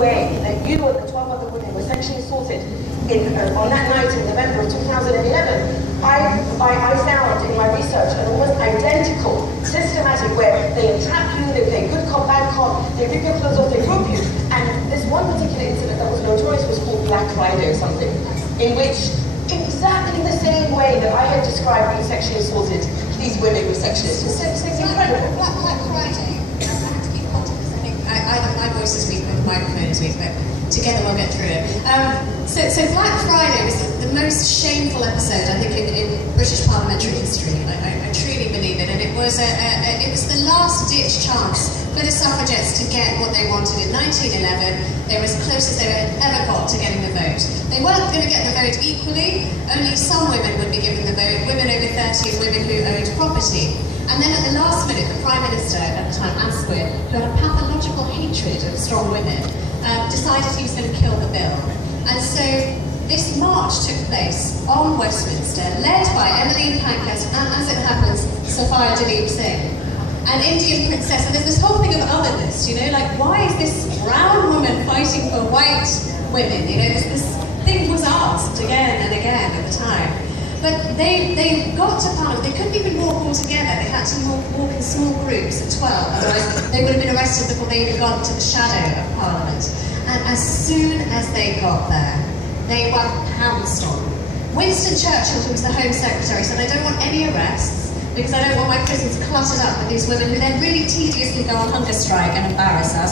way that you and the 12 other women were sexually assaulted on that night in November of 2011, I found in my research an almost identical systematic where they entrap you, they play good cop, bad cop, they rip your clothes off, they rope you. And this one particular incident that was notorious was called Black Friday or something, in which exactly the same way that I had described being sexually assaulted, these women were sexually assaulted. It's incredible. Black Friday, I have to give context. I think my voice is weak, the microphone is weak, but together we'll get through it. So Black Friday was the most shameful episode, I think, in British parliamentary history. I truly believe it, and it was the last-ditch chance for the suffragettes to get what they wanted in 1911. They were as close as they had ever got to getting the vote. They weren't going to get the vote equally. Only some women would be given the vote, women over 30 and women who owned property. And then at the last minute, the Prime Minister at the time, Asquith, who had a pathological hatred of strong women, decided he was going to kill the bill. And so this march took place on Westminster, led by Emmeline Pankhurst and, as it happens, Sophia Dilip Singh, an Indian princess. And there's this whole thing of otherness, you know, like, why is this brown woman fighting for white women? You know, this thing was asked again and again at the time. But they got to Parliament. They couldn't even walk all together. They had to walk in small groups of 12, otherwise they would have been arrested before they even got to the shadow of Parliament. And as soon as they got there, they were pounced on. Winston Churchill, who was the Home Secretary, said, I don't want any arrests because I don't want my prisons cluttered up with these women who then really tediously go on hunger strike and embarrass us.